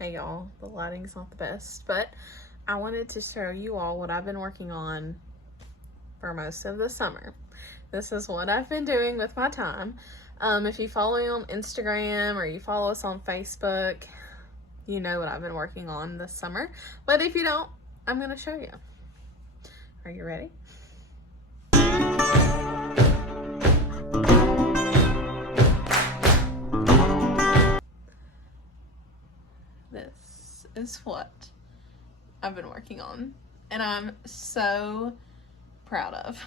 Hey y'all, the lighting's not the best, but I wanted to show you all what I've been working on for most of the summer. This is what I've been doing with my time. If you follow me on Instagram or you follow us on Facebook, you know what I've been working on this summer. But if you don't, I'm going to show you. Are you ready? This is what I've been working on, and I'm so proud of.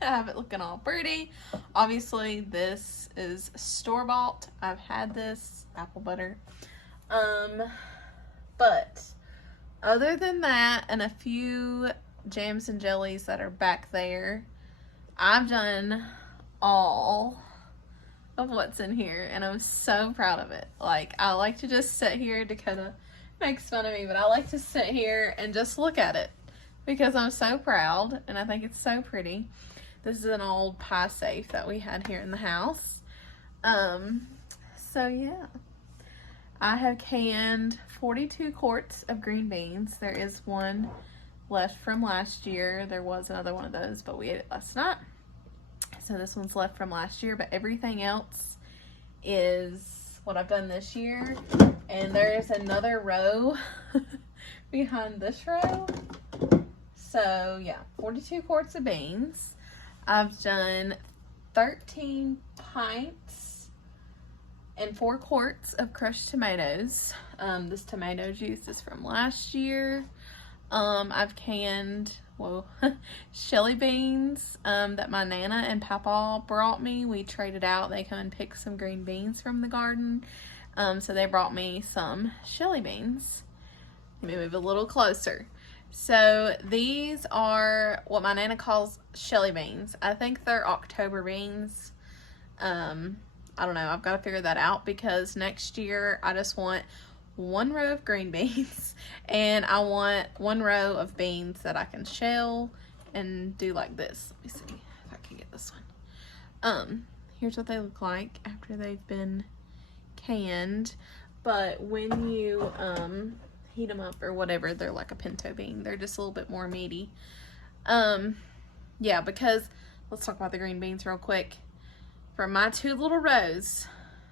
I have it looking all pretty. Obviously, this is store-bought. I've had this apple butter. But other than that, and a few jams and jellies that are back there, I've done all of what's in here, and I'm so proud of it. Like, I like to just sit here. Dakota makes fun of me, but I like to sit here and just look at it because I'm so proud, and I think it's so pretty. This is an old pie safe that we had here in the house. So yeah, I have canned 42 quarts of green beans. There is one left from last year. There was another one of those, but we ate it last night. So this one's left from last year, but everything else is what I've done this year. And there is another row behind this row. So yeah, 42 quarts of beans. I've done 13 pints and 4 quarts of crushed tomatoes. This tomato juice is from last year. I've canned, Shelly beans that my Nana and Papa brought me. We traded out. They come and pick some green beans from the garden. So they brought me some Shelly beans. Let me move a little closer. So these are what my Nana calls Shelly beans. I think they're October beans. I don't know. I've got to figure that out because next year I just want one row of green beans and I want one row of beans that I can shell and do like this. Let me see if I can get this one. Here's what they look like after they've been canned. But when you heat them up or whatever, they're like a pinto bean. They're just a little bit more meaty. Yeah, because let's talk about the green beans real quick. For my 2 little rows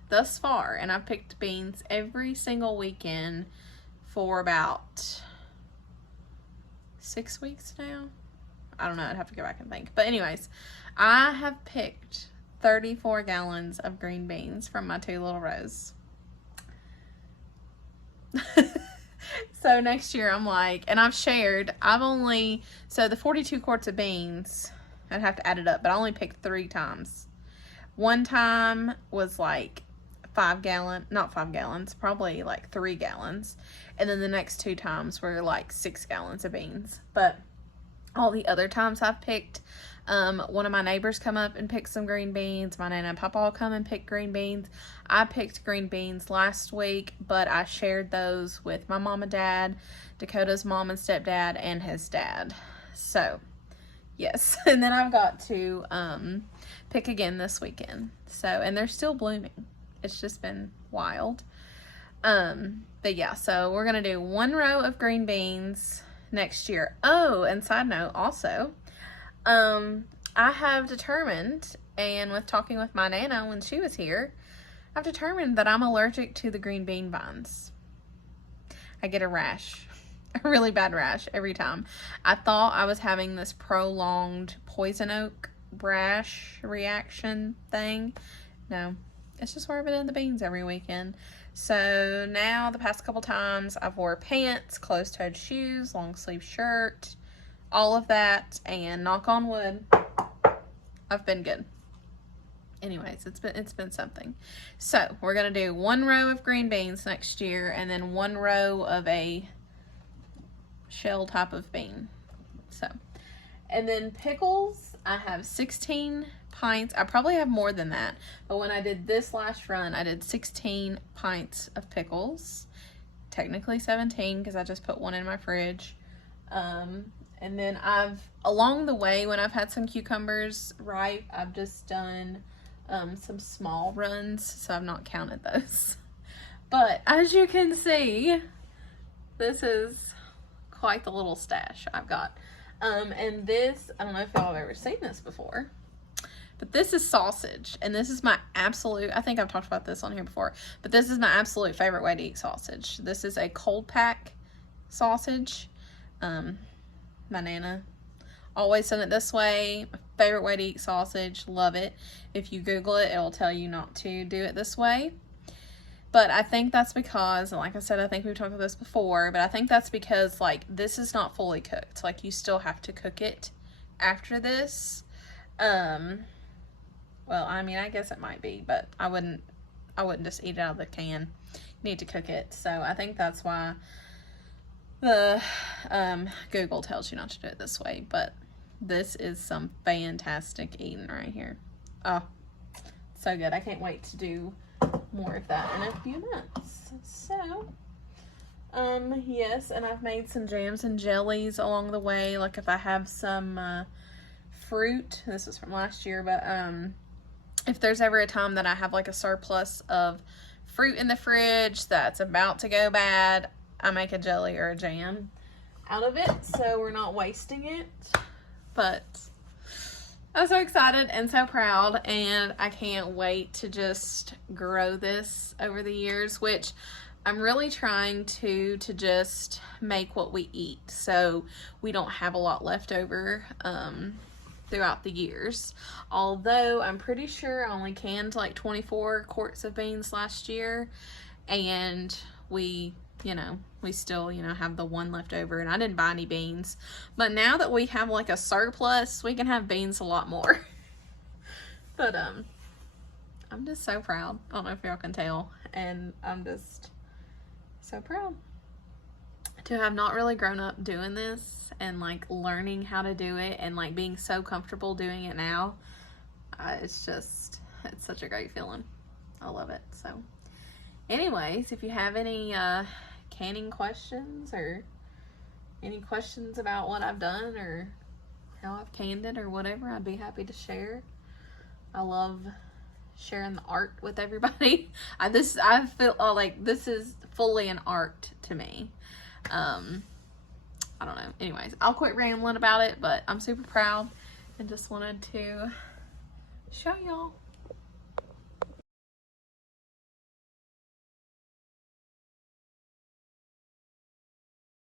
thus far, and I've picked beans every single weekend for about 6 weeks now. I don't know, I'd have to go back and think. But anyways, I have picked 34 gallons of green beans from my 2 little rows. So next year I'm like, and I've shared, so the 42 quarts of beans, I'd have to add it up, but I only picked 3 times. One time was like 5 gallons, not 5 gallons, probably like 3 gallons. And then the next 2 times were like 6 gallons of beans. But all the other times I've picked, one of my neighbors come up and pick some green beans. My Nana and Papa all come and pick green beans. I picked green beans last week, but I shared those with my mom and dad, Dakota's mom and stepdad, and his dad. So, yes. And then I've got to pick again this weekend. So, and they're still blooming. It's just been wild. But yeah, so we're going to do 1 row of green beans next year. Oh, and side note also, I have determined, and with talking with my Nana when she was here, I've determined that I'm allergic to the green bean vines. I get a rash, a really bad rash every time. I thought I was having this prolonged poison oak rash reaction thing. No, it's just where I've been in the beans every weekend. So now the past couple times I've wore pants, closed-toed shoes, long sleeve shirt, all of that, and knock on wood, I've been good. Anyways, it's been something. So we're gonna do 1 row of green beans next year, and then 1 row of a shell type of bean. So, and then pickles, I have 16 pints. I probably have more than that, but when I did this last run, I did 16 pints of pickles. Technically 17 because I just put 1 in my fridge. And then along the way, when I've had some cucumbers ripe, I've just done some small runs, so I've not counted those. But as you can see, this is quite the little stash I've got. And this, I don't know if y'all have ever seen this before, but this is sausage, and this is my absolute, I think I've talked about this on here before, but this is my absolute favorite way to eat sausage. This is a cold pack sausage. My Nana always done it this way. My favorite way to eat sausage. Love it. If you Google it, it'll tell you not to do it this way. But I think that's because, like I said, I think we've talked about this before, but I think that's because, like, this is not fully cooked. Like, you still have to cook it after this. Well, I mean, I guess it might be, but I wouldn't just eat it out of the can. You need to cook it. So I think that's why the Google tells you not to do it this way. But this is some fantastic eating right here. Oh, so good. I can't wait to do more of that in a few months. So, yes, and I've made some jams and jellies along the way. Like if I have some fruit, this is from last year, but if there's ever a time that I have like a surplus of fruit in the fridge that's about to go bad, I make a jelly or a jam out of it, so we're not wasting it. But I'm so excited and so proud, and I can't wait to just grow this over the years, which I'm really trying to just make what we eat, so we don't have a lot left over throughout the years. Although I'm pretty sure I only canned like 24 quarts of beans last year, and we still, have the one left over, and I didn't buy any beans. But now that we have like a surplus, we can have beans a lot more. But I'm just so proud. I don't know if y'all can tell, and I'm just so proud to have not really grown up doing this and like learning how to do it and like being so comfortable doing it now. It's such a great feeling. I love it. So anyways, if you have any canning questions or any questions about what I've done or how I've canned it or whatever, I'd be happy to share. I love sharing the art with everybody. I feel like this is fully an art to me. I don't know. Anyways, I'll quit rambling about it, but I'm super proud and just wanted to show y'all.